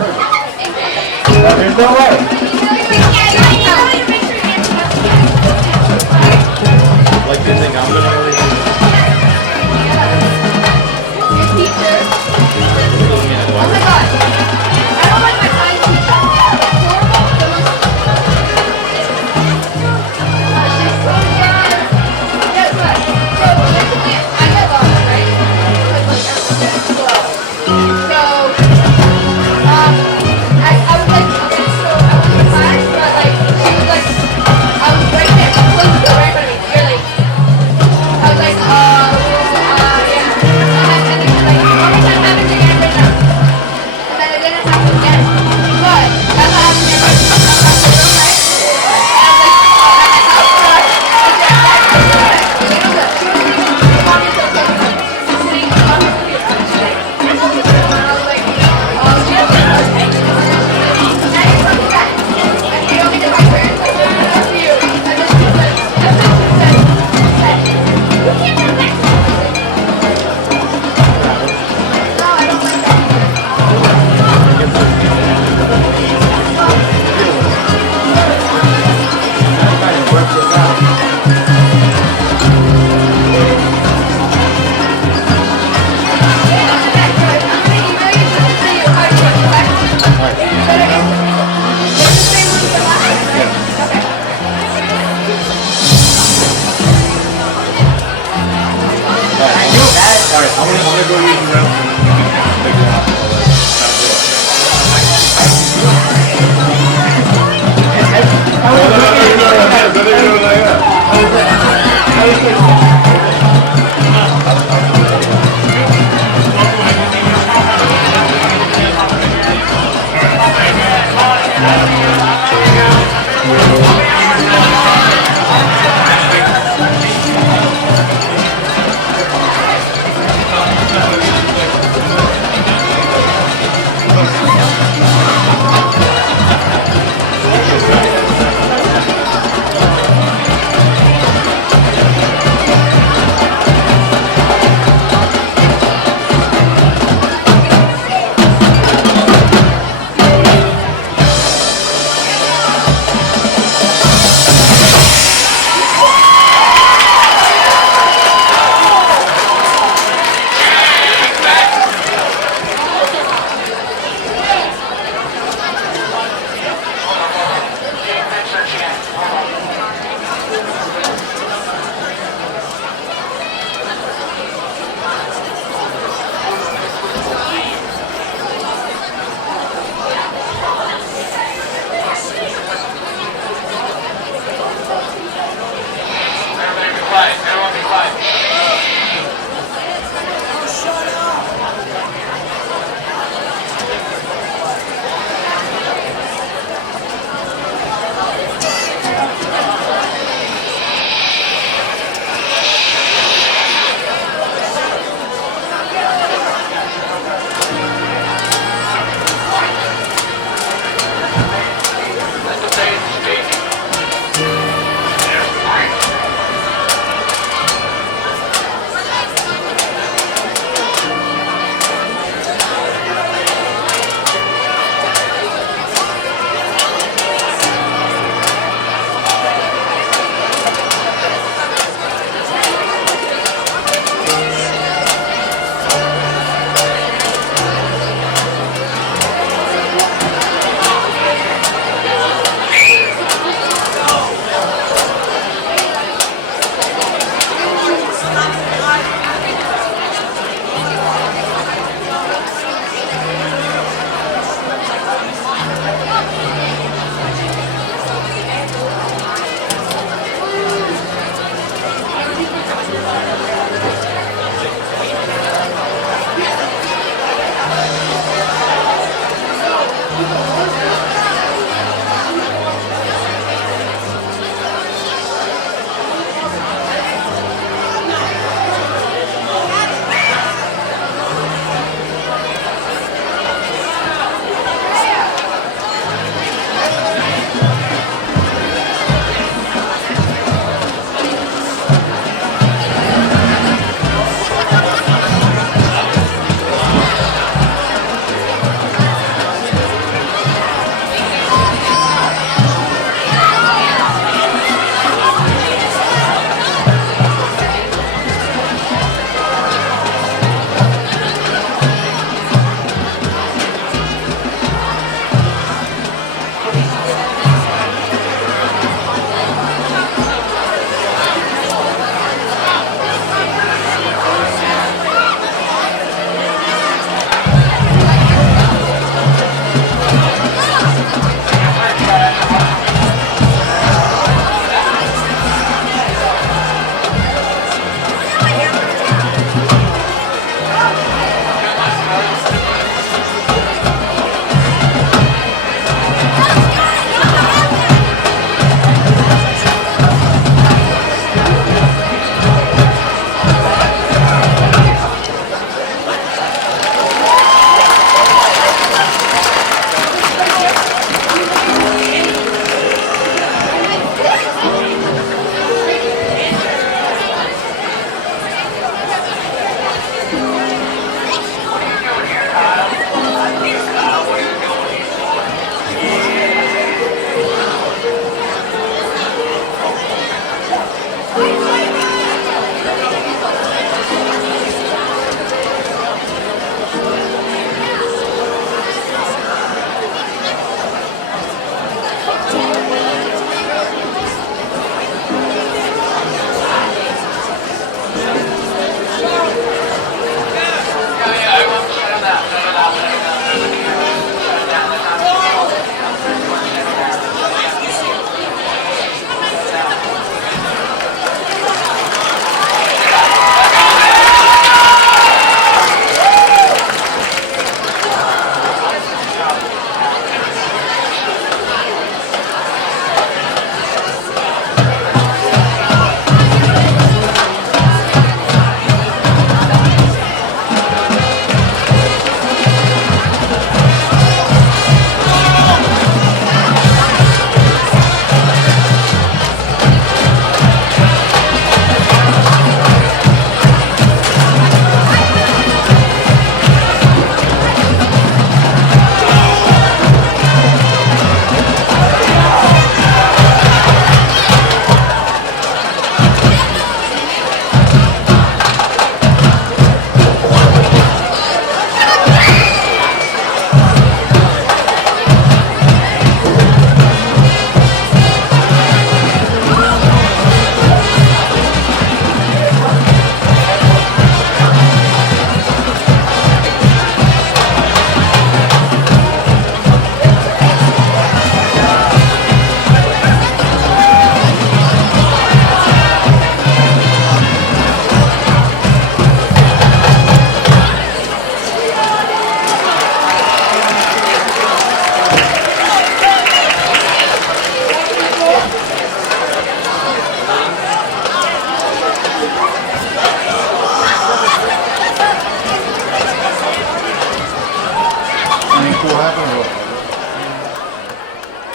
There's no way. Like you think I'm gonna really do this? Oh my god. I don't like my science teacher. Guess what? So basically, I get lost, right? Because like everything is slow. So, I was like, okay, so I was in class, but like, she was like, I was right there, close to right in front of me. You're like, I was like, yeah. And then she's like, oh my god, happens again right now. And then it didn't happen again. But that's what happened again. I was like, right? And I was like, at my house, but I was like, she wasn't even walking to the phone. She was sitting on her computer. She's like, and I was like, she has like, okay. And she's like, hey, what's that? And you don't get my parents, like, that's for you. And then she said, you can't do that. No, I don't like that either. Alright, I'm gonna go use the restroom and we can figure out all that.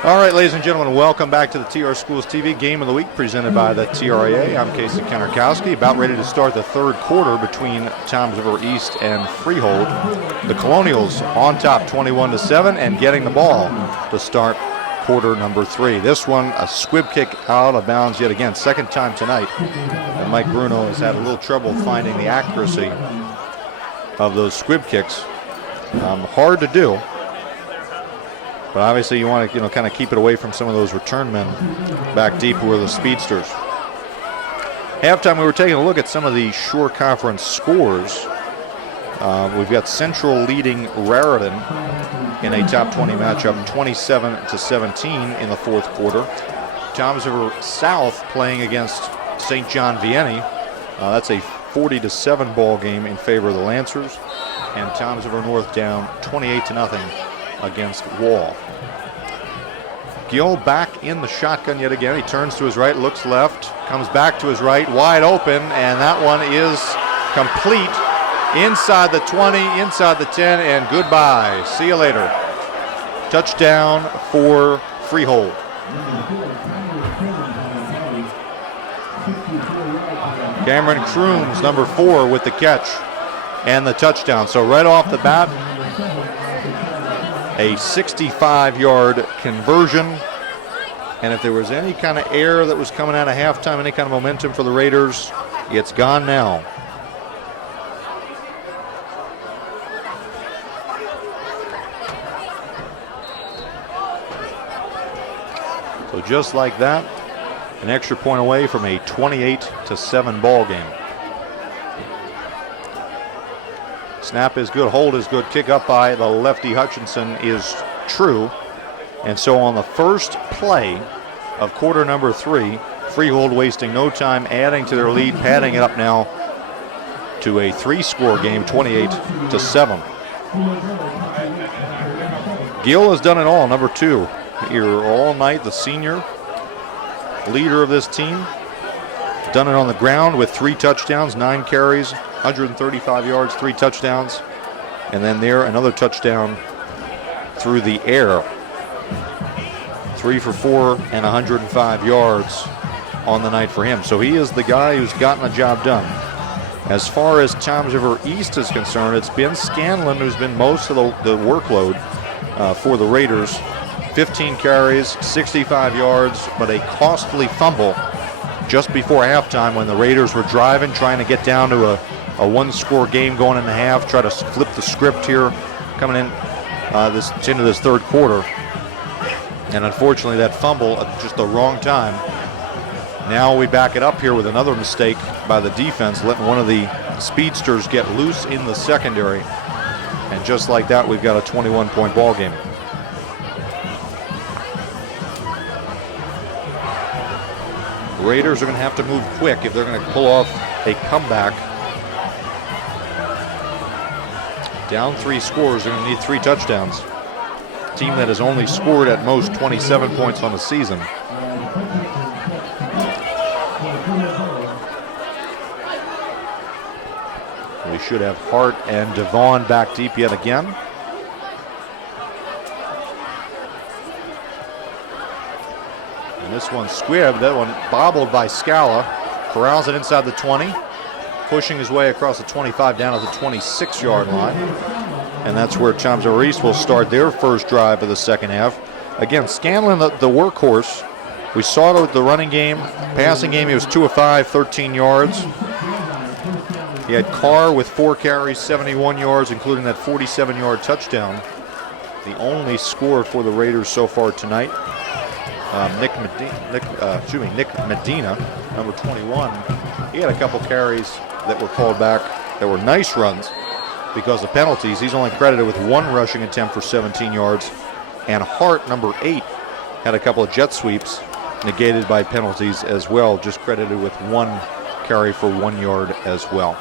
All right, ladies and gentlemen, welcome back to the TR Schools TV Game of the Week presented by the TRAA. I'm Casey Kennerkowski, about ready to start the third quarter between Toms River East and Freehold. The Colonials on top 21-7 and getting the ball to start quarter number 3. This one, a squib kick out of bounds yet again, second time tonight. And Mike Bruno has had a little trouble finding the accuracy of those squib kicks. Hard to do. But obviously you want to, kind of keep it away from some of those return men back deep who are the speedsters. Halftime, we were taking a look at some of the Shore Conference scores. We've got Central leading Raritan in a top 20 matchup, 27-17 in the fourth quarter. Toms River South playing against St. John Vianney. That's a 40-7 ball game in favor of the Lancers. And Toms River North down 28-0 against Wall. Gill back in the shotgun yet again. He turns to his right, looks left, comes back to his right, wide open, and that one is complete. Inside the 20, inside the 10, and goodbye. See you later. Touchdown for Freehold. Cameron Crooms, number 4, with the catch and the touchdown. So right off the bat, a 65-yard conversion. And if there was any kind of air that was coming out of halftime, any kind of momentum for the Raiders, it's gone now. So just like that, an extra point away from a 28-7 ball game. Snap is good, hold is good, kick up by the lefty Hutchinson is true. And so on the first play of quarter number 3, Freehold wasting no time, adding to their lead, padding it up now to a 3-score game, 28-7. Gill has done it all, number 2 here all night, the senior leader of this team. Done it on the ground with 3 touchdowns, 9 carries, 135 yards, 3 touchdowns, and then there another touchdown through the air. 3 for 4 and 105 yards on the night for him. So he is the guy who's gotten the job done. As far as Toms River East is concerned, it's been Scanlon who's been most of the workload for the Raiders. 15 carries, 65 yards, but a costly fumble just before halftime when the Raiders were driving, trying to get down to a 1-score game going into half, try to flip the script here coming in into this third quarter. And unfortunately that fumble at just the wrong time. Now we back it up here with another mistake by the defense, letting one of the speedsters get loose in the secondary. And just like that, we've got a 21-point ball game. Raiders are going to have to move quick if they're going to pull off a comeback. Down 3 scores, they're going to need 3 touchdowns. A team that has only scored at most 27 points on the season. We should have Hart and Devon back deep yet again. And this one squibbed, that one bobbled by Scala. Corrals it inside the 20, pushing his way across the 25 down to the 26-yard line. And that's where Toms River East will start their first drive of the second half. Again, Scanlon, the workhorse. We saw it with the running game. Passing game, he was 2 of 5, 13 yards. He had Carr with 4 carries, 71 yards, including that 47-yard touchdown. The only score for the Raiders so far tonight. Nick Medina, number 21, he had a couple carries that were called back that were nice runs because of penalties. He's only credited with 1 rushing attempt for 17 yards. And Hart, number 8, had a couple of jet sweeps negated by penalties as well, just credited with 1 carry for 1 yard as well.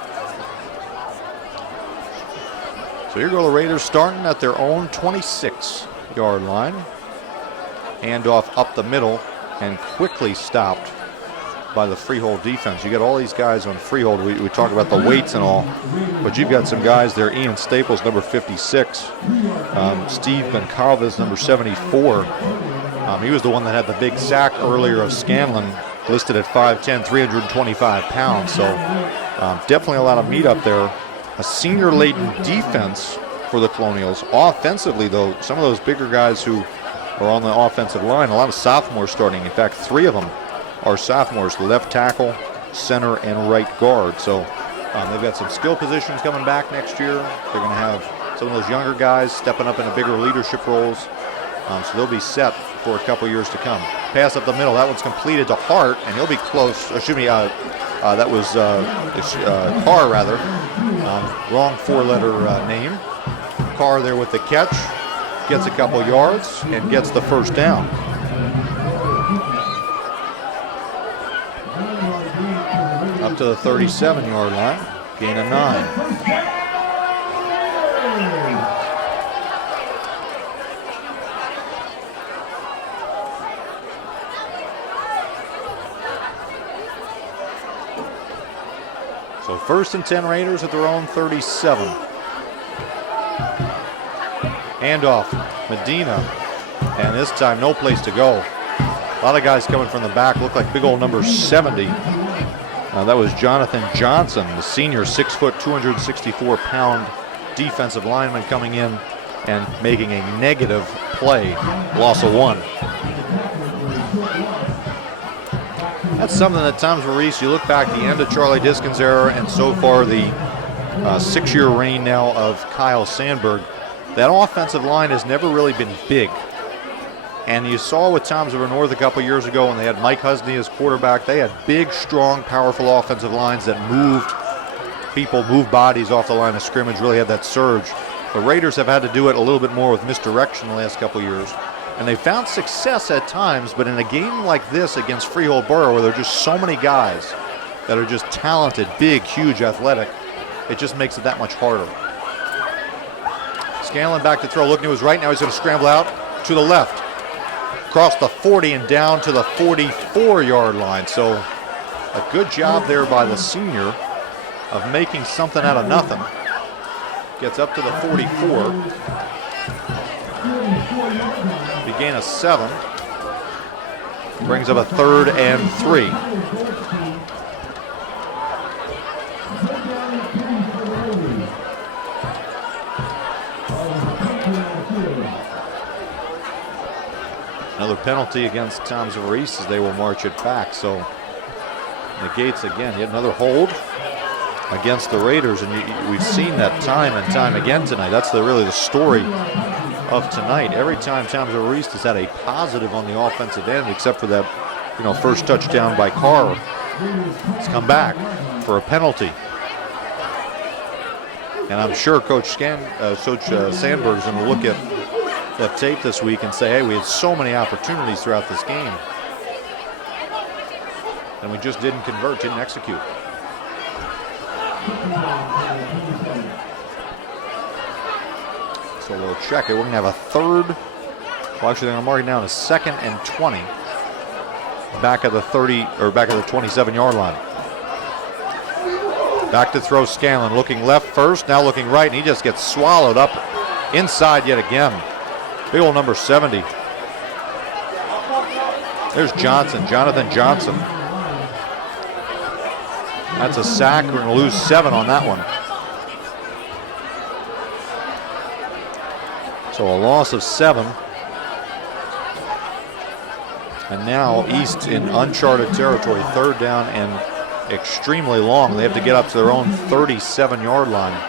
So here go the Raiders starting at their own 26-yard line. Handoff up the middle and quickly stopped by the Freehold defense. You got all these guys on Freehold. We talk about the weights and all, but you've got some guys there. Ian Staples, number 56. Steve Goncalves, number 74. He was the one that had the big sack earlier of Scanlon, listed at 5'10", 325 pounds. So definitely a lot of meat up there. A senior-laden defense for the Colonials. Offensively, though, some of those bigger guys who are on the offensive line, a lot of sophomores starting. In fact, 3 of them are sophomores, left tackle, center, and right guard. So they've got some skill positions coming back next year. They're going to have some of those younger guys stepping up into bigger leadership roles. So they'll be set for a couple years to come. Pass up the middle. That one's completed to Hart, and he'll be close. Excuse me, that was Carr, rather. Wrong 4-letter name. Carr there with the catch. Gets a couple yards and gets the first down. Up to the 37-yard line. Gain of 9. So 1st and 10 Raiders at their own 37. Handoff, Medina, and this time no place to go. A lot of guys coming from the back, look like big old number 70. That was Jonathan Johnson, the senior, 6 foot, 264-pound defensive lineman coming in and making a negative play, loss of 1. That's something that Tom's Maurice, you look back the end of Charlie Diskin's era and so far the 6-year reign now of Kyle Sandberg, that offensive line has never really been big. And you saw with Toms River North a couple years ago when they had Mike Husney as quarterback, they had big, strong, powerful offensive lines that moved people, moved bodies off the line of scrimmage, really had that surge. The Raiders have had to do it a little bit more with misdirection the last couple years. And they found success at times, but in a game like this against Freehold Boro, where there are just so many guys that are just talented, big, huge, athletic, it just makes it that much harder. Scanlon back to throw, looking to his right. Now he's going to scramble out to the left. Across the 40 and down to the 44-yard line. So a good job there by the senior of making something out of nothing. Gets up to the 44. Gain of 7. Brings up a 3rd and 3. Another penalty against Toms Maurice as they will march it back. So negates again. Yet another hold against the Raiders, and we've seen that time and time again tonight. That's really the story of tonight. Every time Toms Maurice has had a positive on the offensive end, except for that, first touchdown by Carr, it's come back for a penalty. And I'm sure Coach Sandberg is going to look at that tape this week and say, hey, we had so many opportunities throughout this game, and we just didn't convert, didn't execute. So we'll check it. We're going to have a 3rd. Well, actually, they're going to mark it down to 2nd and 20. Back at the 30, or back at the 27-yard line. Back to throw Scanlon, looking left first, now looking right, and he just gets swallowed up inside yet again. Big old number 70. There's Johnson, Jonathan Johnson. That's a sack. We're going to lose 7 on that one. So a loss of 7. And now East in uncharted territory. 3rd down and extremely long. They have to get up to their own 37-yard line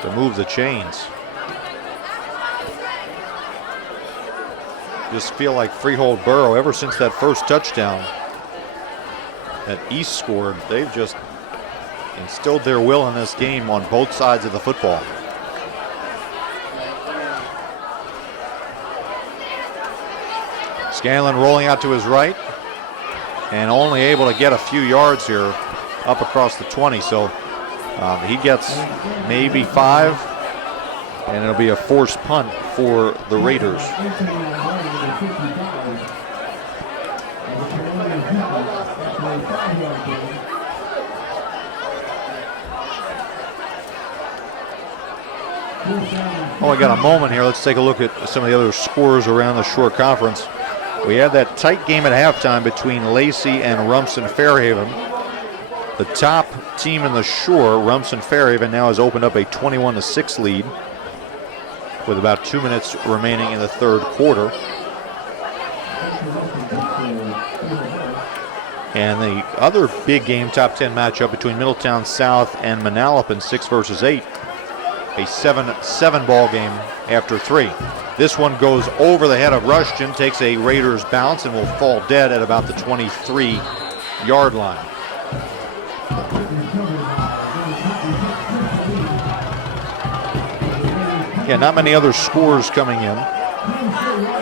to move the chains. Just feel like Freehold Boro, ever since that first touchdown that East scored, they've just instilled their will in this game on both sides of the football. Scanlon rolling out to his right and only able to get a few yards here up across the 20. So he gets maybe 5, and it'll be a forced punt for the Raiders. Oh, I got a moment here. Let's take a look at some of the other scores around the short conference. We had that tight game at halftime between Lacey and Rumson Fairhaven. The top team in the Shore, Rumson Fairhaven, now has opened up a 21-6 lead with about 2 minutes remaining in the third quarter. And the other big game, top 10 matchup between Middletown South and Manalapan, 6 versus 8. A 7-7 ball game after 3. This one goes over the head of Rushton, takes a Raiders bounce, and will fall dead at about the 23-yard line. Yeah, not many other scores coming in.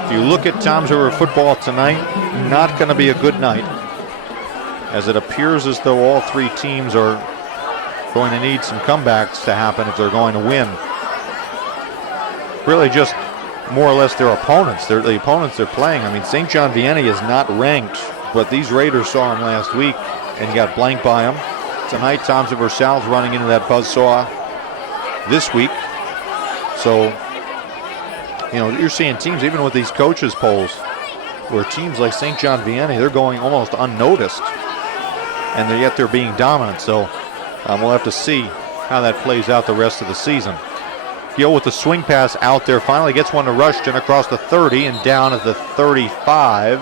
If you look at Toms River football tonight, not going to be a good night, as it appears as though all three teams are going to need some comebacks to happen if they're going to win. Really just more or less their opponents. The opponents they're playing. I mean, St. John Vianney is not ranked, but these Raiders saw them last week and got blanked by them. Tonight, Toms River South running into that buzzsaw this week. So, you know, you're seeing teams, even with these coaches' polls, where teams like St. John Vianney, they're going almost unnoticed, and yet they're being dominant. So we'll have to see how that plays out the rest of the season. Gill with the swing pass out there, finally gets one to Rushton across the 30 and down at the 35.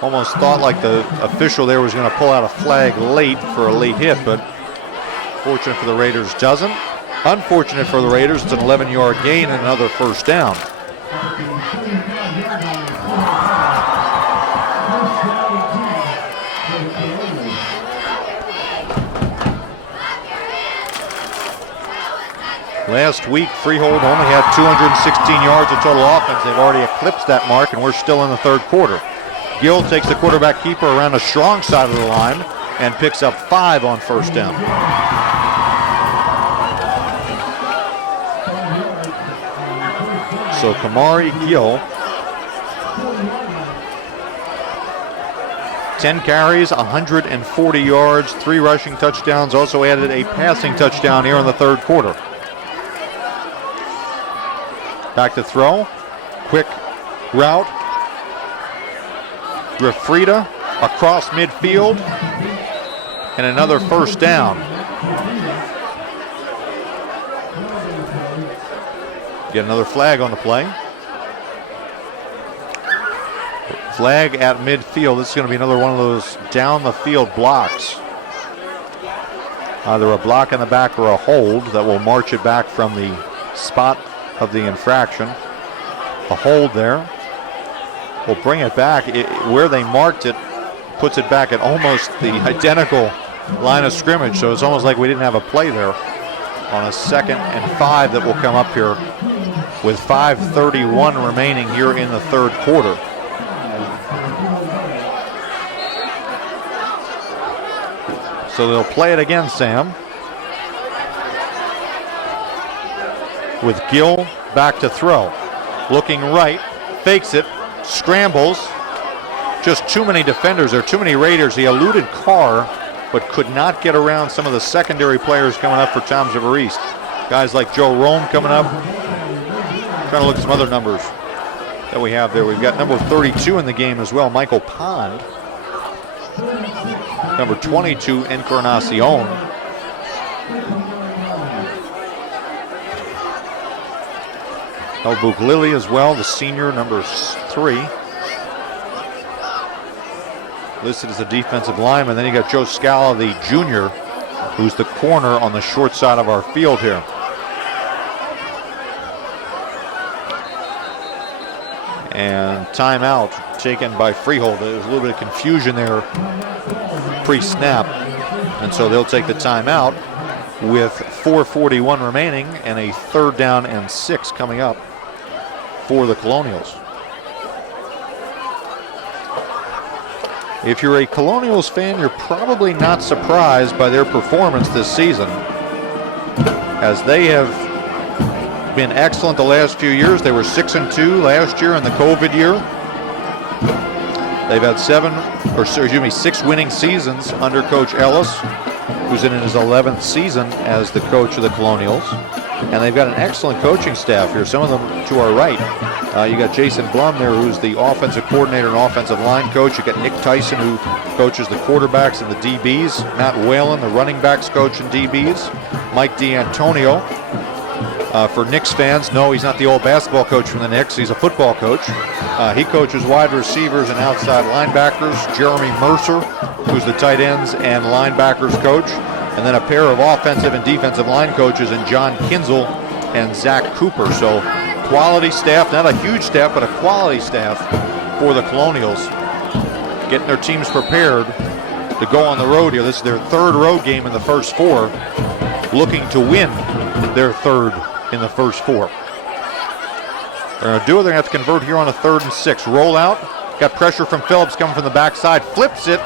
Almost thought like the official there was going to pull out a flag late for a late hit, but fortunate for the Raiders doesn't. Unfortunate for the Raiders, it's an 11-yard gain and another first down. Last week, Freehold only had 216 yards of total offense. They've already eclipsed that mark, and we're still in the third quarter. Gill takes the quarterback keeper around the strong side of the line and picks up 5 on first down. So Kamari Gill, 10 carries, 140 yards, 3 rushing touchdowns, also added a passing touchdown here in the third quarter. Back to throw, quick route, Grafrida across midfield, and another first down. Get another flag on the play. Flag at midfield. This is going to be another one of those down the field blocks. Either a block in the back or a hold that will march it back from the spot of the infraction. A hold there. We'll bring it back. Where they marked it puts it back at almost the identical line of scrimmage. So it's almost like we didn't have a play there on a 2nd and 5 that will come up here with 5:31 remaining here in the third quarter. So they'll play it again, Sam. With Gill back to throw. Looking right, fakes it, scrambles. Just too many defenders. There are too many Raiders. He eluded Carr, but could not get around some of the secondary players coming up for Toms River East. Guys like Joe Rome coming up. Trying to look at some other numbers that we have there. We've got number 32 in the game as well, Michael Pond. Number 22, Encarnacion. El Buglili as well, the senior, number 3. Listed as a defensive lineman. Then you got Joe Scala, the junior, who's the corner on the short side of our field here. And timeout taken by Freehold. There was a little bit of confusion there pre-snap. And so they'll take the timeout with 4:41 remaining and a 3rd down and 6 coming up for the Colonials. If you're a Colonials fan, you're probably not surprised by their performance this season, as they have been excellent the last few years. They were 6-2 last year in the COVID year. They've had 6 winning seasons under Coach Ellis, who's in his 11th season as the coach of the Colonials. And they've got an excellent coaching staff here. Some of them to our right. You got Jason Blum there, who's the offensive coordinator and offensive line coach. You got Nick Tyson, who coaches the quarterbacks and the DBs. Matt Whalen, the running backs coach and DBs. Mike D'Antonio. For Knicks fans, no, he's not the old basketball coach from the Knicks. He's a football coach. He coaches wide receivers and outside linebackers. Jeremy Mercer, who's the tight ends and linebackers coach. And then a pair of offensive and defensive line coaches in John Kinzel and Zach Cooper. So quality staff, not a huge staff, but a quality staff for the Colonials. Getting their teams prepared to go on the road here. This is their third road game in the first four, looking to win their third in the first four. They're going to do it. They're going to have to convert here on a 3rd and 6. Roll out. Got pressure from Phillips coming from the backside. Flips it,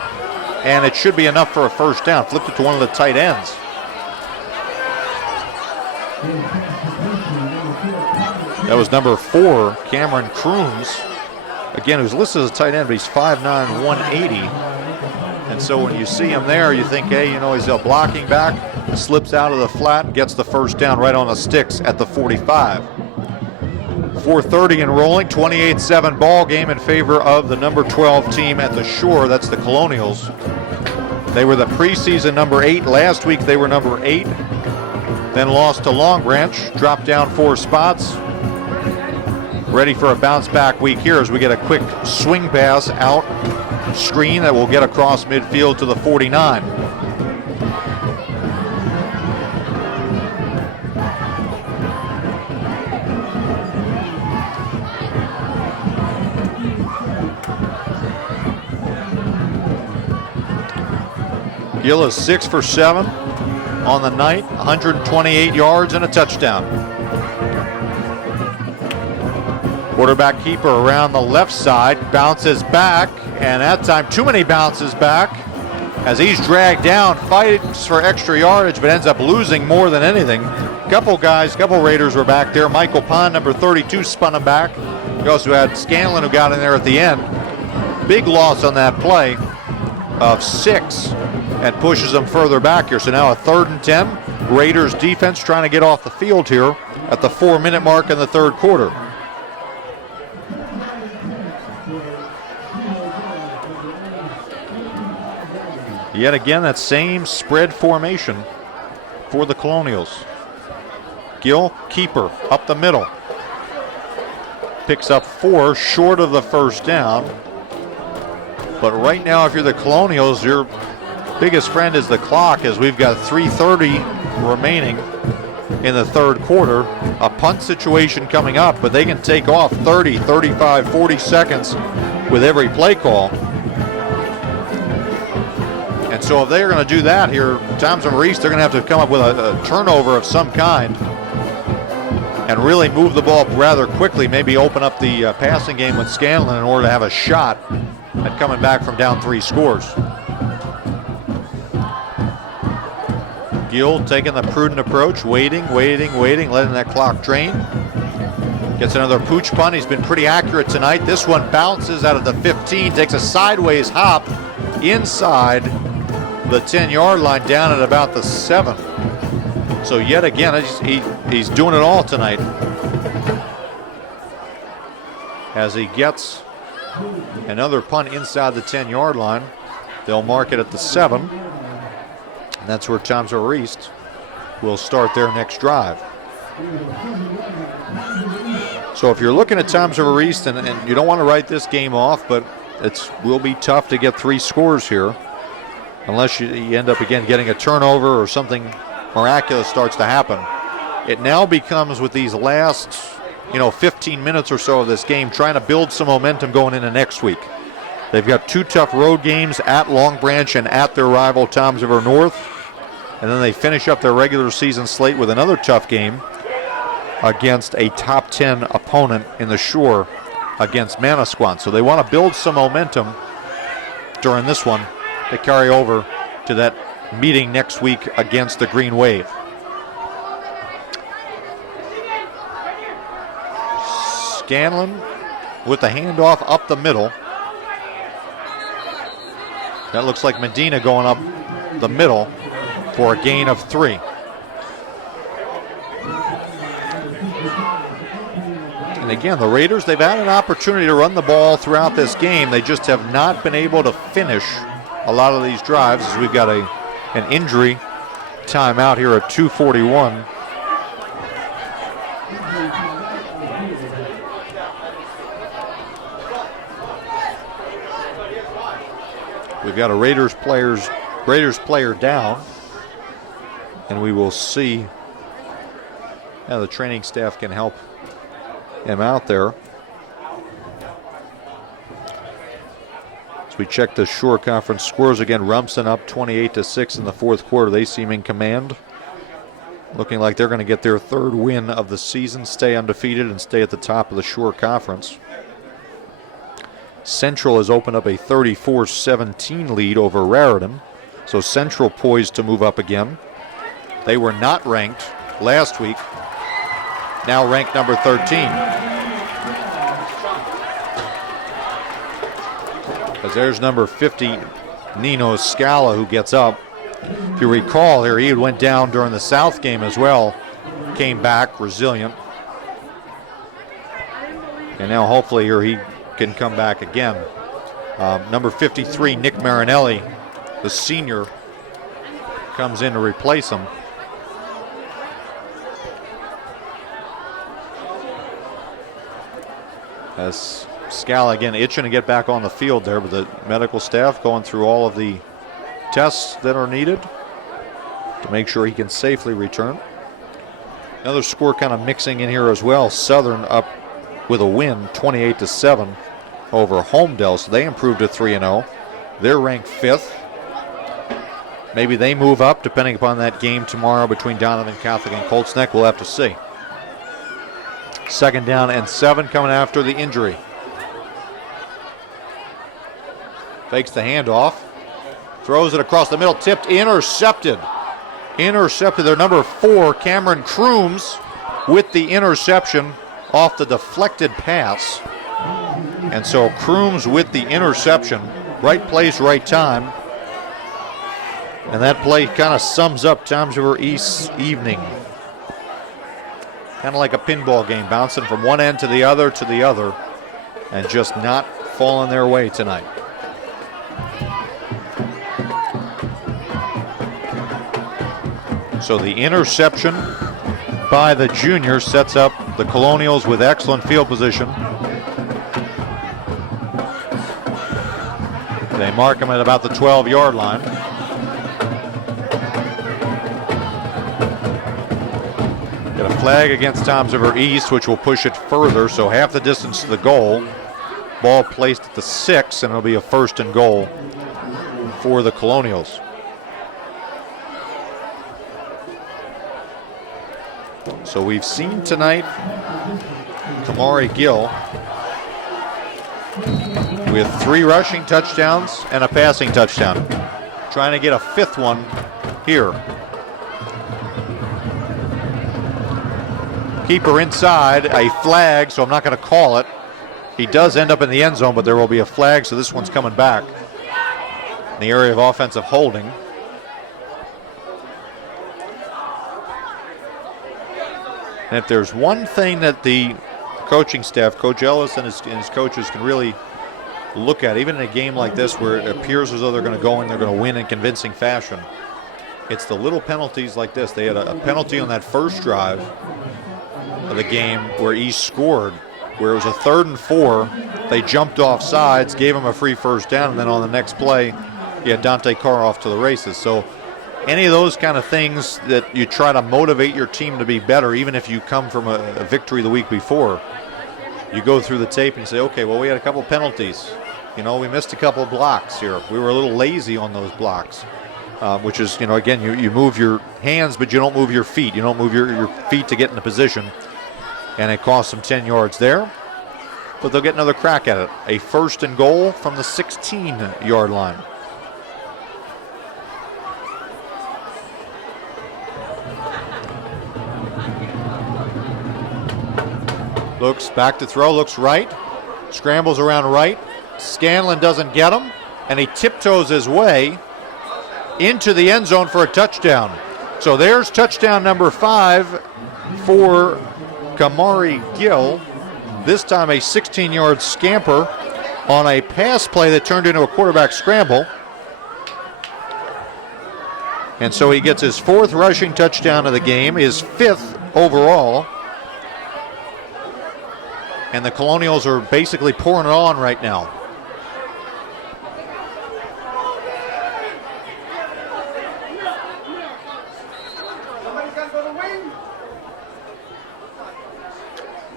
and it should be enough for a first down. Flipped it to one of the tight ends. That was number 4, Cameron Crooms. Again, who's listed as a tight end, but he's 5'9", 180. And so when you see him there, you think, hey, you know, he's a blocking back. Slips out of the flat and gets the first down right on the sticks at the 45. 4:30 and rolling, 28-7 ball game in favor of the number 12 team at the Shore. That's the Colonials. They were the preseason number 8. Last week they were number 8. Then lost to Long Branch, dropped down 4 spots. Ready for a bounce back week here as we get a quick swing pass out screen that will get across midfield to the 49. Gill is 6 for 7 on the night, 128 yards and a touchdown. Quarterback keeper around the left side, bounces back, and that time too many bounces back as he's dragged down, fights for extra yardage, but ends up losing more than anything. Couple Raiders were back there. Michael Pond, number 32, spun him back. You also had Scanlon, who got in there at the end. Big loss on that play of 6 and pushes them further back here. So now a 3rd and 10. Raiders defense trying to get off the field here at the 4-minute mark in the third quarter. Yet again, that same spread formation for the Colonials. Gill, keeper, up the middle. Picks up 4, short of the first down. But right now, if you're the Colonials, your biggest friend is the clock, as we've got 3:30 remaining in the third quarter. A punt situation coming up, but they can take off 30, 35, 40 seconds with every play call. And so if they're going to do that here, Thompson Reese, they're going to have to come up with a turnover of some kind and really move the ball rather quickly, maybe open up the passing game with Scanlon in order to have a shot at coming back from down 3 scores. Gill taking the prudent approach, waiting, letting that clock drain. Gets another pooch punt. He's been pretty accurate tonight. This one bounces out of the 15, takes a sideways hop inside the 10-yard line down at about the 7. So yet again, he's doing it all tonight as he gets another punt inside the 10-yard line. They'll mark it at the 7. And that's where Thompson Reese will start their next drive. So if you're looking at Thompson Reese, and you don't want to write this game off, but it will be tough to get 3 scores here unless you end up again getting a turnover or something miraculous starts to happen. It now becomes, with these last 15 minutes or so of this game, trying to build some momentum going into next week. They've got 2 tough road games at Long Branch and at their rival Toms River North. And then they finish up their regular season slate with another tough game against a top 10 opponent in the Shore against Manasquan. So they want to build some momentum during this one to carry over to that meeting next week against the Green Wave. Scanlon with the handoff up the middle. That looks like Medina going up the middle for a gain of 3. And again, the Raiders, they've had an opportunity to run the ball throughout this game. They just have not been able to finish a lot of these drives, as we've got an injury timeout here at 2:41. We've got a Raiders player down, and we will see how the training staff can help him out there. As we check the Shore Conference scores again, Rumson up 28-6 in the fourth quarter. They seem in command, looking like they're going to get their third win of the season, stay undefeated, and stay at the top of the Shore Conference. Central has opened up a 34-17 lead over Raritan, so Central poised to move up again. They were not ranked last week, now ranked number 13. As there's number 50, Nino Scala, who gets up. If you recall here, he went down during the South game as well, came back resilient. And now hopefully here he can come back again. Number 53, Nick Marinelli, the senior, comes in to replace him. As Scala again itching to get back on the field there, but the medical staff going through all of the tests that are needed to make sure he can safely return. Another score kind of mixing in here as well. Southern up with a win, 28-7 over Homedale, so they improved to 3-0. They're ranked 5th. Maybe they move up depending upon that game tomorrow between Donovan Catholic and Colts Neck. We'll have to see. 2nd down and 7 coming after the injury. Fakes the handoff. Throws it across the middle, tipped, intercepted. Intercepted. Their number 4, Cameron Crooms, with the interception off the deflected pass. And so Crooms with the interception. Right place, right time. And that play kind of sums up Toms River East's evening. Kind of like a pinball game, bouncing from one end to the other, and just not falling their way tonight. So the interception by the junior sets up the Colonials with excellent field position. They mark him at about the 12-yard line. Got a flag against Toms River East, which will push it further, so half the distance to the goal. Ball placed at the 6, and it'll be a 1st and goal for the Colonials. So we've seen tonight Kamari Gill with 3 rushing touchdowns and a passing touchdown. Trying to get a 5th one here. Keeper inside, a flag, so I'm not going to call it. He does end up in the end zone, but there will be a flag, so this one's coming back in the area of offensive holding. And if there's one thing that the coaching staff, Coach Ellis and his coaches can really look at, even in a game like this where it appears as though they're going to go and they're going to win in convincing fashion, it's the little penalties like this. They had a penalty on that first drive of the game where East scored, where it was a 3rd and 4. They jumped off sides, gave him a free 1st down, and then on the next play, he had Dante Carr off to the races. So any of those kind of things that you try to motivate your team to be better, even if you come from a victory the week before, you go through the tape and you say, okay, well, we had a couple penalties. You know, we missed a couple blocks here. We were a little lazy on those blocks, which is, you know, again, you move your hands, but you don't move your feet. You don't move your feet to get in a position. And it cost them 10 yards there, but they'll get another crack at it. A 1st and goal from the 16-yard line. Looks back to throw, looks right, scrambles around right. Scanlon doesn't get him, and he tiptoes his way into the end zone for a touchdown. So there's touchdown number 5 for Kamari Gill. This time a 16-yard scamper on a pass play that turned into a quarterback scramble. And so he gets his 4th rushing touchdown of the game, his 5th overall. And the Colonials are basically pouring it on right now.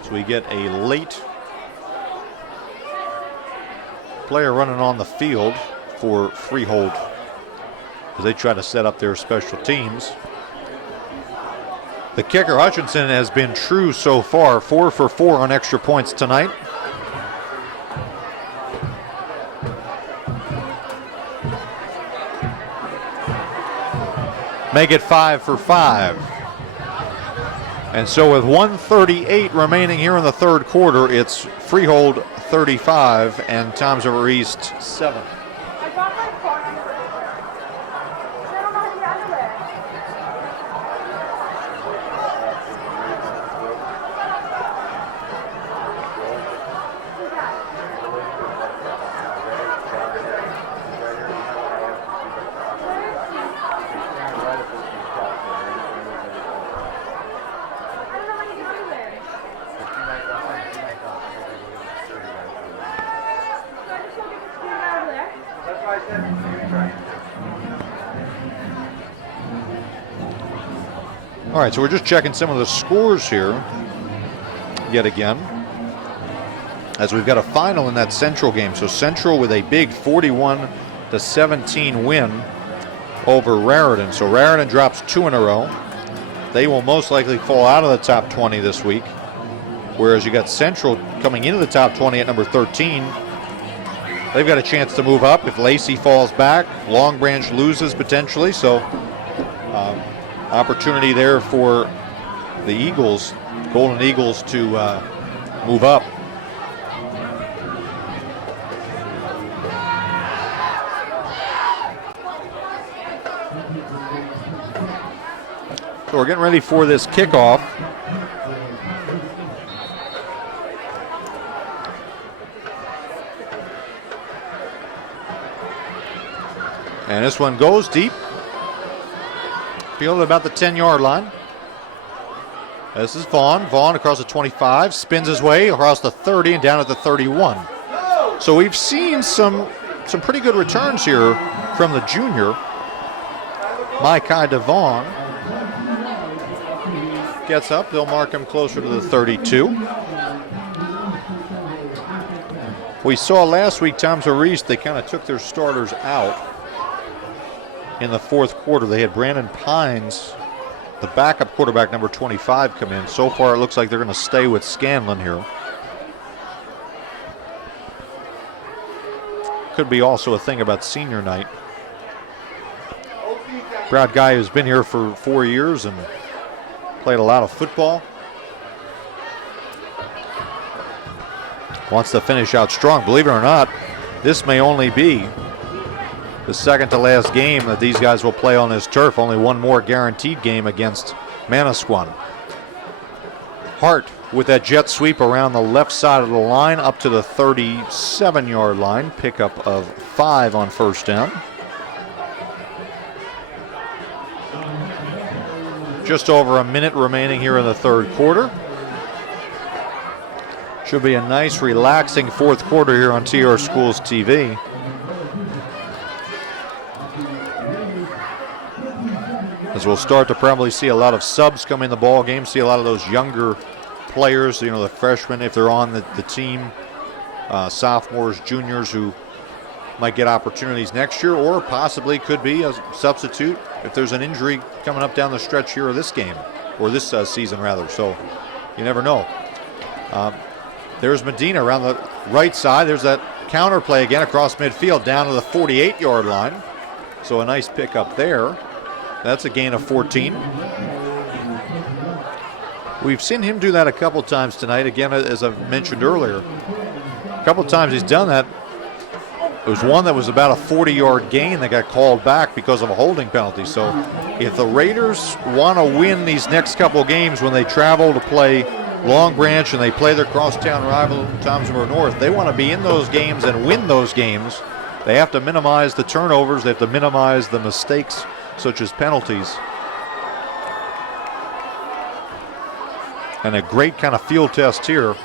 So we get a late player running on the field for Freehold as they try to set up their special teams. The kicker, Hutchinson, has been true so far, 4 for 4 on extra points tonight. Make it 5 for 5. And so with 1:38 remaining here in the third quarter, it's Freehold 35 and Toms River East 7. All right, so we're just checking some of the scores here yet again, as we've got a final in that Central game. So Central with a big 41-17 win over Raritan. So Raritan drops 2 in a row. They will most likely fall out of the top 20 this week, whereas you got Central coming into the top 20 at number 13. They've got a chance to move up if Lacey falls back. Long Branch loses potentially, so opportunity there for the Eagles, Golden Eagles, to move up. So we're getting ready for this kickoff. And this one goes deep. Field at about the 10-yard line. This is Vaughn. Vaughn across the 25, spins his way across the 30 and down at the 31. So we've seen some pretty good returns here from the junior. Micah DeVaughn gets up. They'll mark him closer to the 32. We saw last week, Toms River East, they kind of took their starters out in the fourth quarter. They had Brandon Pines, the backup quarterback, number 25, come in. So far, it looks like they're going to stay with Scanlon here. Could be also a thing about senior night. Proud guy who's been here for 4 years and played a lot of football. Wants to finish out strong. Believe it or not, this may only be the second to last game that these guys will play on this turf. Only one more guaranteed game against Manasquan. Hart with that jet sweep around the left side of the line up to the 37-yard line. Pickup of 5 on first down. Just over a minute remaining here in the third quarter. Should be a nice, relaxing fourth quarter here on TR Schools TV. As we'll start to probably see a lot of subs come in the ball game, see a lot of those younger players, the freshmen, if they're on the team, sophomores, juniors who might get opportunities next year, or possibly could be a substitute if there's an injury coming up down the stretch here of this game, or this season rather. So you never know. There's Medina around the right side. There's that counter play again across midfield down to the 48-yard line. So a nice pickup there. That's a gain of 14. We've seen him do that a couple times tonight. Again, as I mentioned earlier, a couple times he's done that. It was one that was about a 40-yard gain that got called back because of a holding penalty. So if the Raiders want to win these next couple games when they travel to play Long Branch and they play their crosstown rival Toms River North, they want to be in those games and win those games. They have to minimize the turnovers. They have to minimize the mistakes, such as penalties. And a great kind of field test here,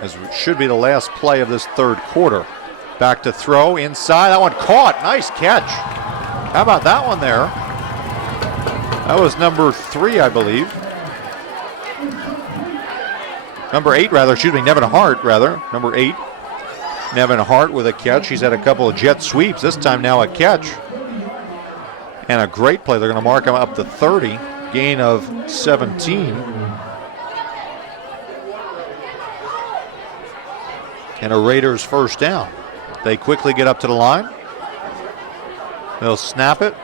as it should be the last play of this third quarter. Back to throw inside. That one caught. Nice catch. How about that one there? That was number 3, I believe. Number 8, rather. Excuse me, Nevin Hart, rather. Number 8. Nevin Hart with a catch. He's had a couple of jet sweeps. This time now a catch. And a great play. They're going to mark him up to 30. Gain of 17. And a Raiders first down. They quickly get up to the line. They'll snap it.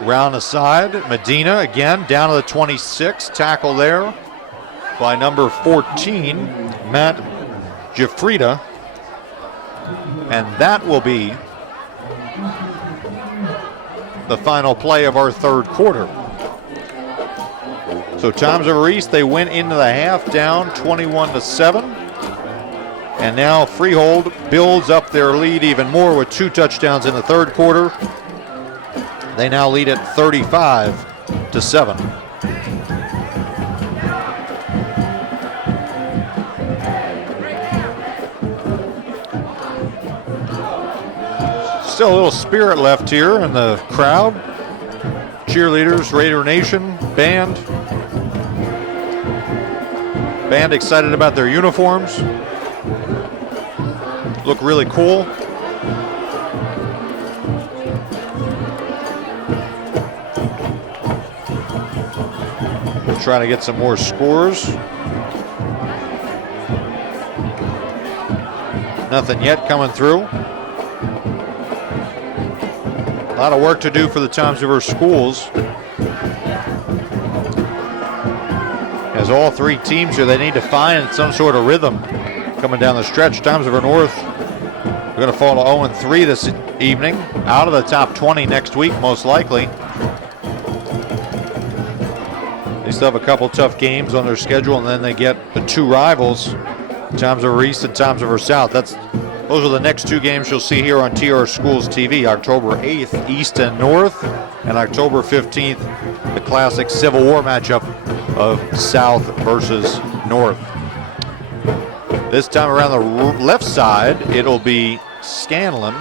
Round the side. Medina again down to the 26. Tackle there by number 14, Matt Giuffrida. And that will be the final play of our third quarter. So Toms River East, they went into the half down 21-7. And now Freehold builds up their lead even more with 2 touchdowns in the third quarter. They now lead at 35-7. Still a little spirit left here in the crowd. Cheerleaders, Raider Nation, band. Band excited about their uniforms. Look really cool. We'll try to get some more scores. Nothing yet coming through. A lot of work to do for the Toms River schools. As all 3 teams here, they need to find some sort of rhythm coming down the stretch. Toms River North, we're going to fall to 0-3 this evening. Out of the top 20 next week, most likely. They still have a couple tough games on their schedule, and then they get the 2 rivals, Toms River East and Toms River South. Those are the next 2 games you'll see here on TR Schools TV. October 8th, East and North, and October 15th, the classic Civil War matchup of South versus North. This time around the left side, it'll be Scanlon.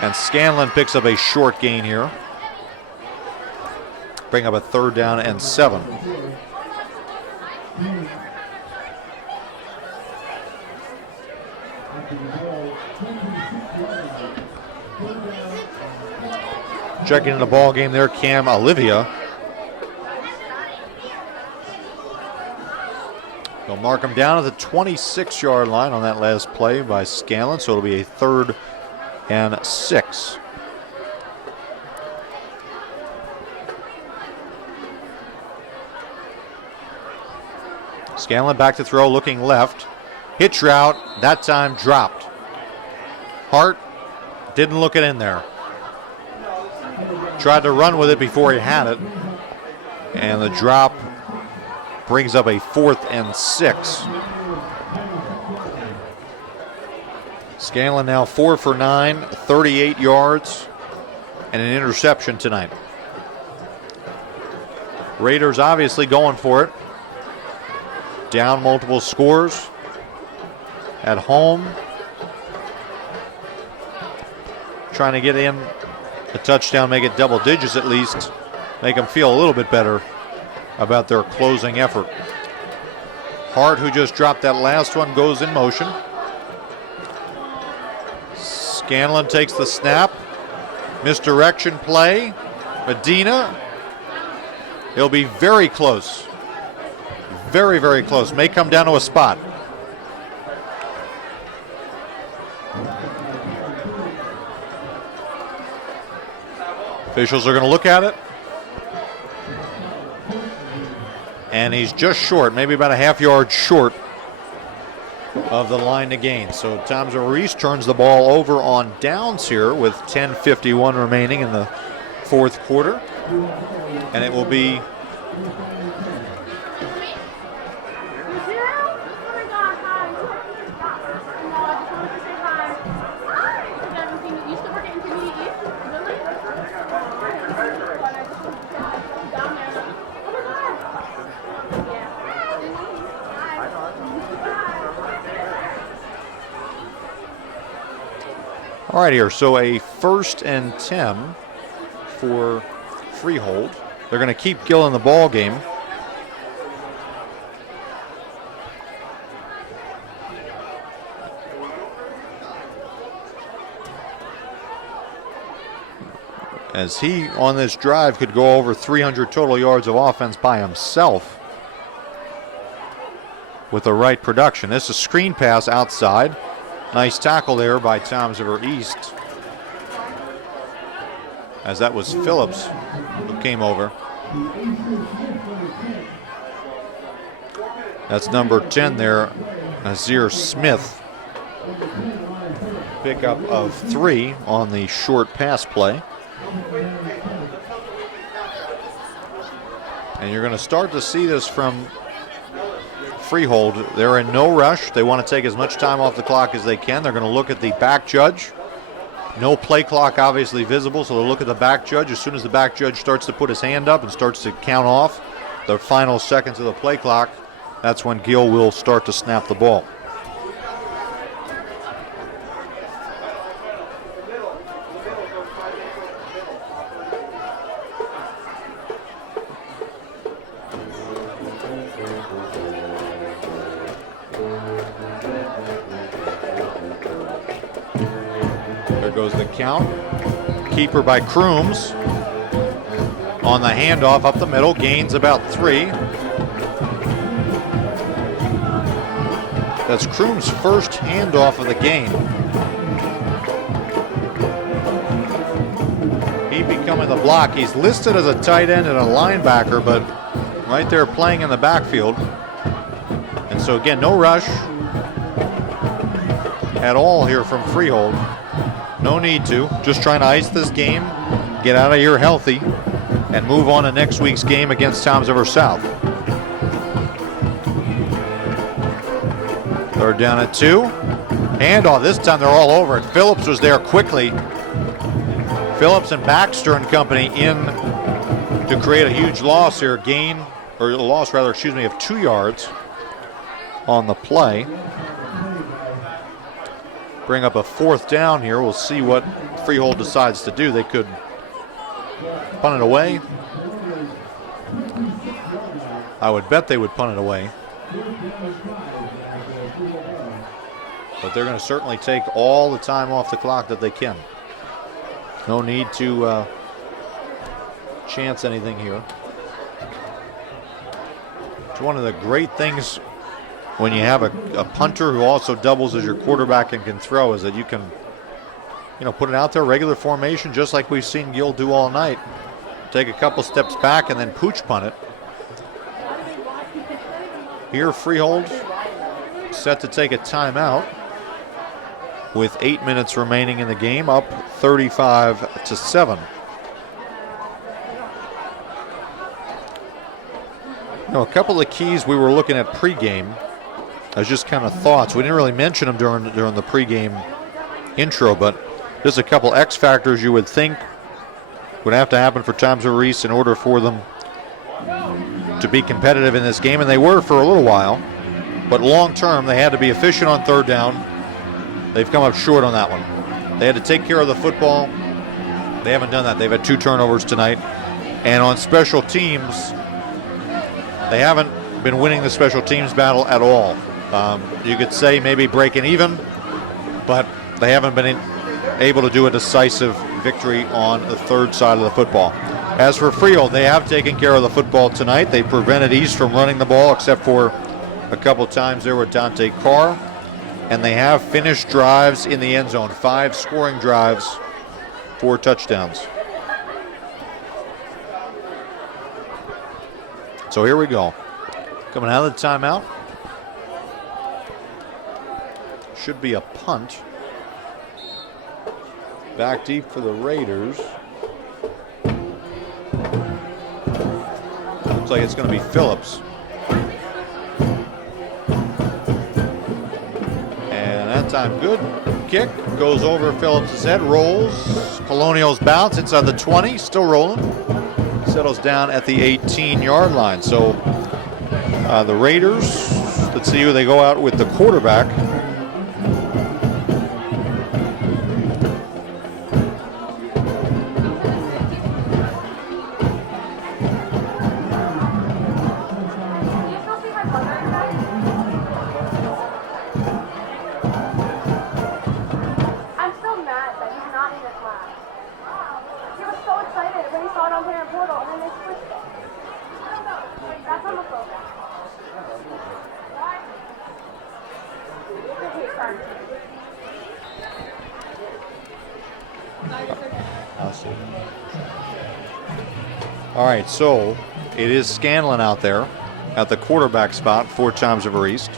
And Scanlon picks up a short gain here. Bring up a 3rd down and 7. Checking in the ball game there, Cam Olivia. They'll mark him down at the 26-yard line on that last play by Scanlon, so it'll be a 3rd and 6. Scanlon back to throw, looking left. Hitch route, that time dropped. Hart didn't look it in there. Tried to run with it before he had it. And the drop brings up a 4th and 6. Scanlon now 4 for 9, 38 yards, and an interception tonight. Raiders obviously going for it. Down multiple scores. At home. Trying to get in a touchdown, make it double digits at least. Make them feel a little bit better about their closing effort. Hart, who just dropped that last one, goes in motion. Scanlon takes the snap. Misdirection play. Medina. He'll be very close. Very, very close. May come down to a spot. Officials are going to look at it. And he's just short, maybe about a half yard short of the line to gain. So Toms River East turns the ball over on downs here with 10:51 remaining in the fourth quarter. And it will be All right, here. So a 1st and 10 for Freehold. They're going to keep Gill in the ball game. As he, on this drive, could go over 300 total yards of offense by himself with the right production. This is a screen pass outside. Nice tackle there by Toms River East, as that was Phillips who came over. That's number 10 there, Azir Smith. Pickup of 3 on the short pass play. And you're going to start to see this from Freehold. They're in no rush. They want to take as much time off the clock as they can. They're going to look at the back judge. No play clock obviously visible, so they'll look at the back judge. As soon as the back judge starts to put his hand up and starts to count off the final seconds of the play clock, that's when Gill will start to snap the ball. Goes the count. Keeper by Crooms on the handoff up the middle, gains about 3. That's Crooms' first handoff of the game. He becoming the block. He's listed as a tight end and a linebacker, but right there playing in the backfield. And so again, no rush at all here from Freehold. No need to. Just trying to ice this game, get out of here healthy, and move on to next week's game against Toms River South. 3rd down at 2. Handoff. This time they're all over it. Phillips was there quickly. Phillips and Baxter and company in to create a huge loss here. Loss of 2 yards on the play. Bring up a 4th down here. We'll see what Freehold decides to do. They could punt it away. I would bet they would punt it away. But they're going to certainly take all the time off the clock that they can. No need to chance anything here. It's one of the great things when you have a punter who also doubles as your quarterback and can throw, is that you can, put it out there, regular formation, just like we've seen Gill do all night. Take a couple steps back and then pooch punt it. Here, Freehold set to take a timeout with 8 minutes remaining in the game, up 35-7. A couple of keys we were looking at pregame as just kind of thoughts. We didn't really mention them during the pregame intro, but there's a couple X factors you would think would have to happen for Toms River East in order for them to be competitive in this game, and they were for a little while. But long term, they had to be efficient on 3rd down. They've come up short on that one. They had to take care of the football. They haven't done that. They've had 2 turnovers tonight. And on special teams, they haven't been winning the special teams battle at all. You could say maybe breaking even, but they haven't been able to do a decisive victory on the 3rd side of the football. As for Freehold, they have taken care of the football tonight. They prevented East from running the ball, except for a couple times there with Dante Carr. And they have finished drives in the end zone. 5 scoring drives, 4 touchdowns. So here we go. Coming out of the timeout. Should be a punt. Back deep for the Raiders. Looks like it's going to be Phillips. And that time good. Kick goes over Phillips' head, rolls. Colonial's bounce inside the 20, still rolling. Settles down at the 18-yard line. So the Raiders, let's see who they go out with. The quarterback I'll see. All right, so it is Scanlon out there at the quarterback spot for Toms River East.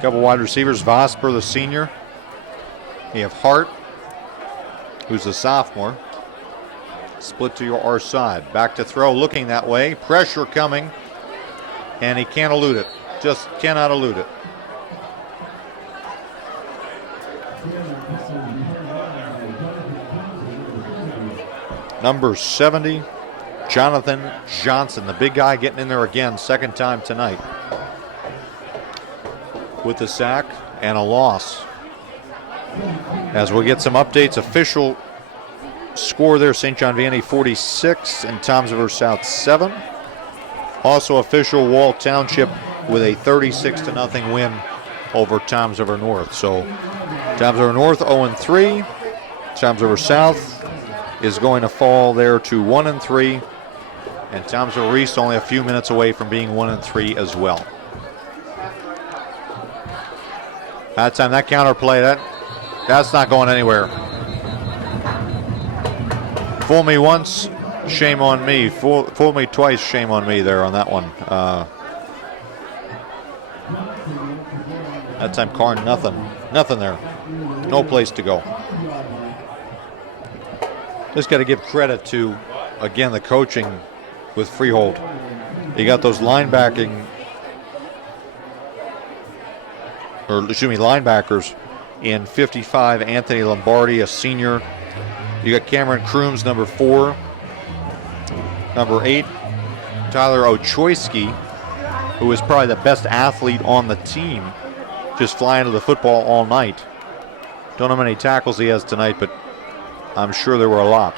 Couple wide receivers, Vosper, the senior. You have Hart, who's a sophomore. Split to our side. Back to throw, looking that way. Pressure coming, and he can't elude it. Just cannot elude it. Number 70, Jonathan Johnson, the big guy, getting in there again, second time tonight. With the sack and a loss. As we'll get some updates, official score there, St. John Vianney 46 and Toms River South 7. Also official Wall Township with a 36-0 win over Toms River North. So Toms River North 0-3. Toms River South is going to fall there to 1-3. And Toms River East only a few minutes away from being 1-3 as well. That time, that counter play, that's not going anywhere. Fool me once, shame on me. Fool me twice, shame on me there on that one. That time, Karn, nothing there. No place to go. Just got to give credit to, again, the coaching with Freehold. You got those linebackers, in 55, Anthony Lombardi, a senior. You got Cameron Crooms, number 4. Number 8, Tyler Ochoyski, who is probably the best athlete on the team, just flying to the football all night. Don't know how many tackles he has tonight, but I'm sure there were a lot.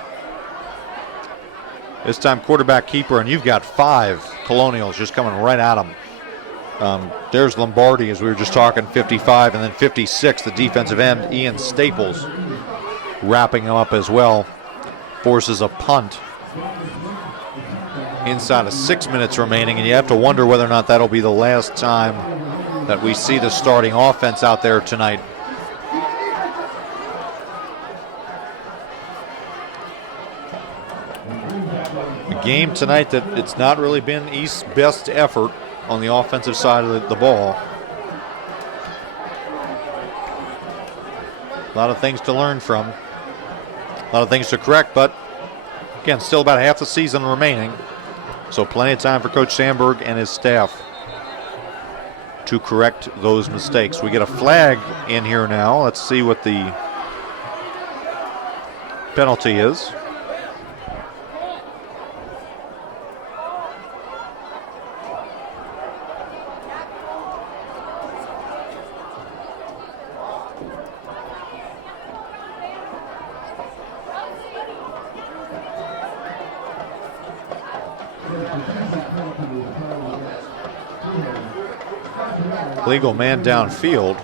This time quarterback keeper, and you've got 5 Colonials just coming right at him. There's Lombardi, as we were just talking, 55, and then 56, the defensive end, Ian Staples, wrapping him up as well. Forces a punt inside of 6 minutes remaining, and you have to wonder whether or not that'll be the last time that we see the starting offense out there tonight. A game tonight that it's not really been East's best effort on the offensive side of the ball. A lot of things to learn from. A lot of things to correct, but again, still about half the season remaining. So plenty of time for Coach Sandberg and his staff to correct those mistakes. We get a flag in here now. Let's see what the penalty is. Legal man downfield.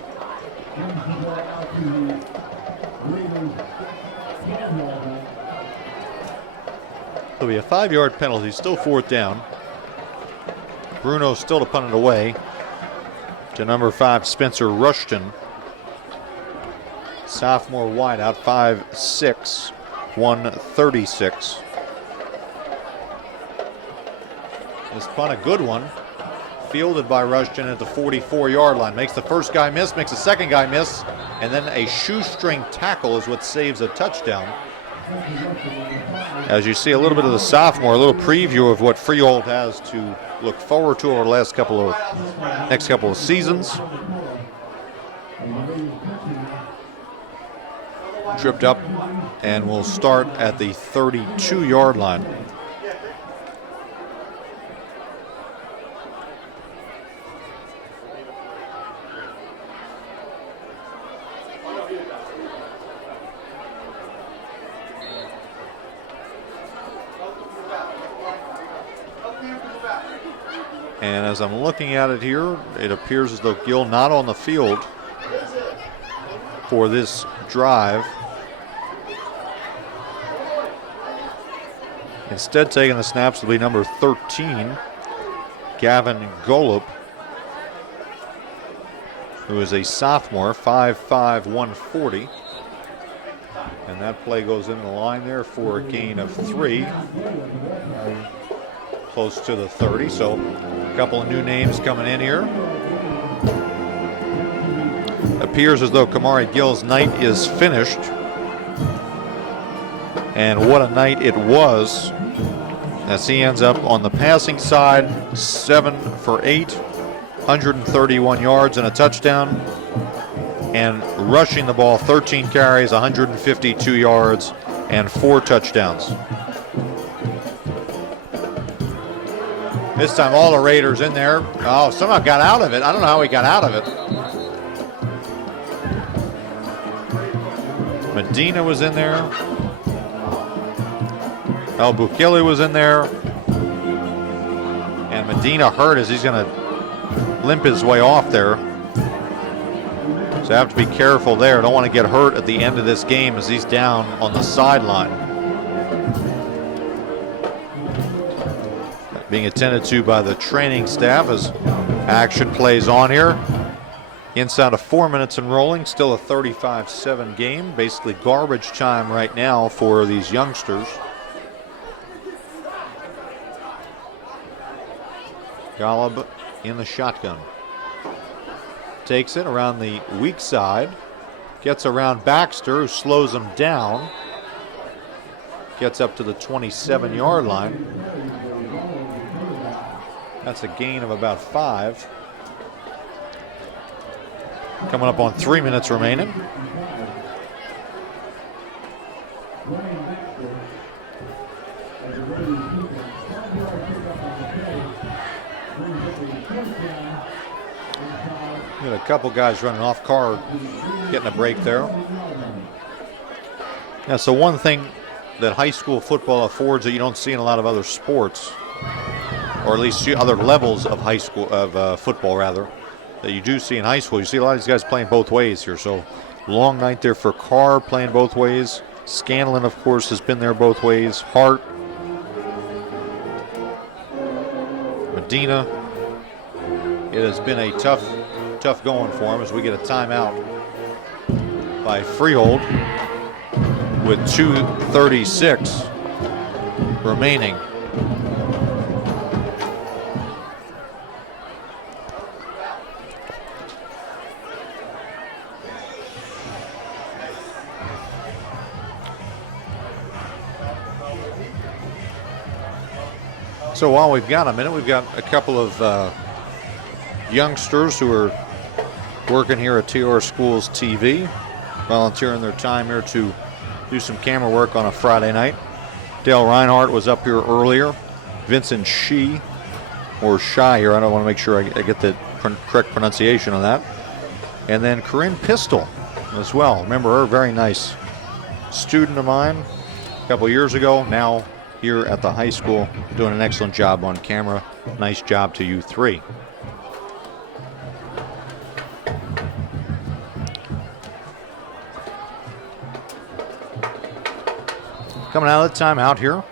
There'll be a 5-yard penalty, still 4th down. Bruno still to punt it away to number 5, Spencer Rushton. Sophomore wideout, 5'6", 136. This punt, a good one. Fielded by Rushton at the 44-yard line. Makes the first guy miss, makes the second guy miss, and then a shoestring tackle is what saves a touchdown. As you see a little bit of the sophomore, a little preview of what Freehold has to look forward to over the next couple of seasons. Tripped up, and will start at the 32-yard line. And as I'm looking at it here, it appears as though Gill not on the field for this drive. Instead taking the snaps will be number 13, Gavin Golub. who is a sophomore, 5'5", 140. And that play goes in the line there for a gain of 3. Close to the 30, so a couple of new names coming in here. Appears as though Kamari Gill's night is finished. And what a night it was, as he ends up on the passing side, 7 for 8, 131 yards and a touchdown, and rushing the ball, 13 carries, 152 yards, and 4 touchdowns. This time all the Raiders in there. Oh, somehow got out of it. I don't know how he got out of it. Medina was in there. El Bukili was in there. And Medina hurt as he's going to limp his way off there. So I have to be careful there. Don't want to get hurt at the end of this game as he's down on the sideline. Being attended to by the training staff as action plays on here. Inside of 4 minutes and rolling, still a 35-7 game. Basically garbage time right now for these youngsters. Golub in the shotgun. Takes it around the weak side. Gets around Baxter, who slows him down. Gets up to the 27-yard line. That's a gain of about 5. Coming up on 3 minutes remaining. Got a couple guys running off. Carr getting a break there. Yeah, so one thing that high school football affords that you don't see in a lot of other sports, or at least other levels of high school football rather, that you do see in high school. You see a lot of these guys playing both ways here. So long night there for Carr, playing both ways. Scanlon, of course, has been there both ways. Hart, Medina. It has been a tough going for him as we get a timeout by Freehold with 2:36 remaining. So while we've got a minute, we've got a couple of youngsters who are working here at TR Schools TV, volunteering their time here to do some camera work on a Friday night. Dale Reinhardt was up here earlier. Vincent Shee, or Shy here, I don't want to make sure I get the correct pronunciation on that. And then Corinne Pistol as well. Remember her, very nice student of mine a couple years ago. Now here at the high school, doing an excellent job on camera. Nice job to you three. Coming out of the timeout here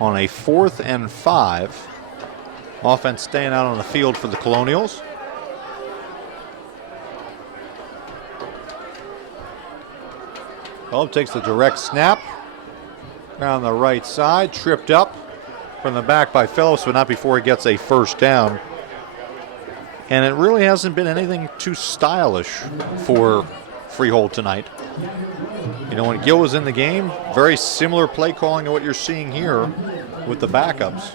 on a 4th and 5. Offense staying out on the field for the Colonials. Golub takes the direct snap. Down the right side, tripped up from the back by Phillips, but not before he gets a first down. And it really hasn't been anything too stylish for Freehold tonight. You know, when Gill was in the game, very similar play calling to what you're seeing here with the backups.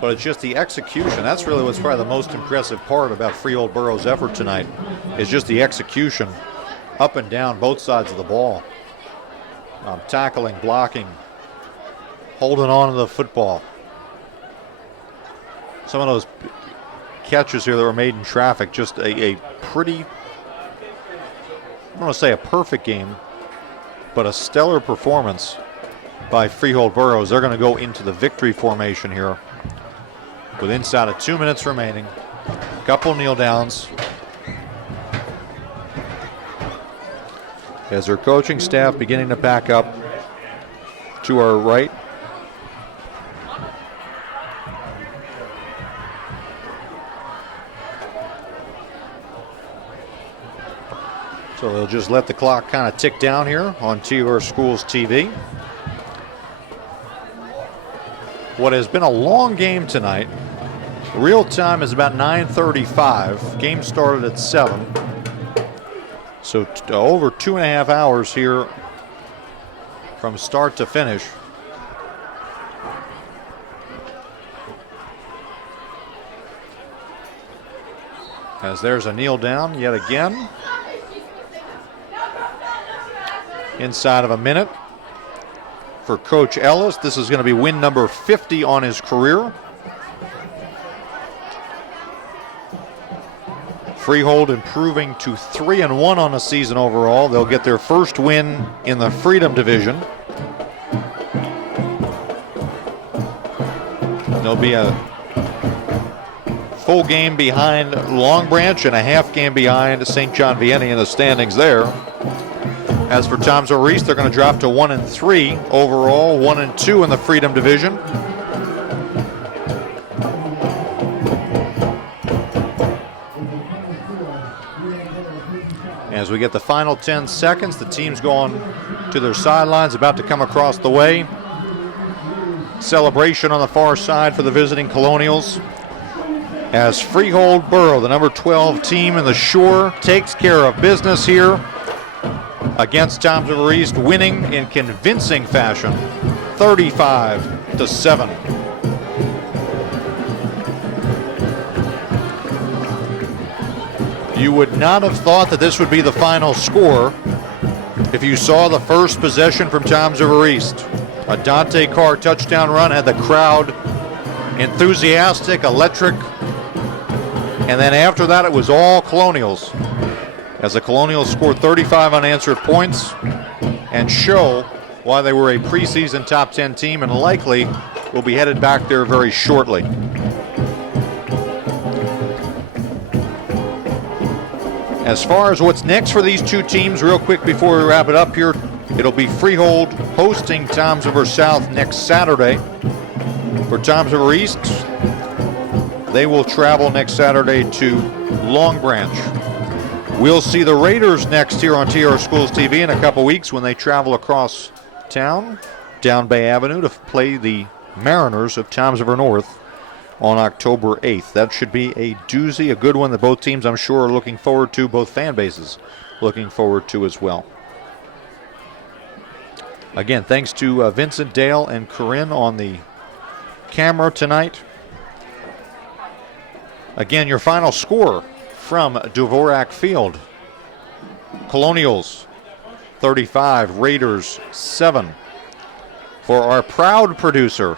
But it's just the execution. That's really what's probably the most impressive part about Freehold Boro's effort tonight, is just the execution up and down both sides of the ball. Tackling, blocking, holding on to the football. Some of those catches here that were made in traffic, just a pretty, I don't want to say a perfect game, but a stellar performance by Freehold Boro. They're going to go into the victory formation here with inside of 2 minutes remaining. A couple kneel downs. As their coaching staff beginning to pack up to our right. So they'll just let the clock kind of tick down here on TR Schools TV. What has been a long game tonight. Real time is about 9:35. Game started at 7. So over 2.5 hours here from start to finish. As there's a kneel down yet again. Inside of a minute for Coach Ellis. This is going to be win number 50 on his career. Freehold improving to 3-1 on the season overall. They'll get their first win in the Freedom Division. There'll be a full game behind Long Branch and a half game behind St. John Vianney in the standings there. As for Thompsonville East, they're going to drop to 1-3 overall, 1-2 in the Freedom Division. As we get the final 10 seconds, the team's going to their sidelines, about to come across the way. Celebration on the far side for the visiting Colonials. As Freehold Boro, the number 12 team in the Shore, takes care of business here against Thompsonville East, winning in convincing fashion, 35-7. You would not have thought that this would be the final score if you saw the first possession from Thompsonville East. A Dante Carr touchdown run had the crowd enthusiastic, electric, and then after that it was all Colonials. As the Colonials scored 35 unanswered points and show why they were a preseason top 10 team and likely will be headed back there very shortly. As far as what's next for these two teams, real quick before we wrap it up here, it'll be Freehold hosting Thompsonville South next Saturday. For Thompsonville East, they will travel next Saturday to Long Branch. We'll see the Raiders next here on TR Schools TV in a couple weeks when they travel across town, down Bay Avenue, to play the Mariners of Thompsonville North on October 8th. That should be a doozy, a good one that both teams, I'm sure, are looking forward to, both fan bases looking forward to as well. Again, thanks to Vincent, Dale, and Corinne on the camera tonight. Again, your final score from Dvorak Field. Colonials 35, Raiders 7. For our proud producer,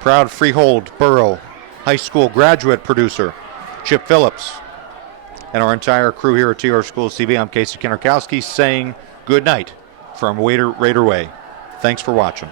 proud Freehold Boro High School graduate producer, Chip Phillips, and our entire crew here at TR Schools TV, I'm Casey Kinnerkowski saying good night from Raider Way. Thanks for watching.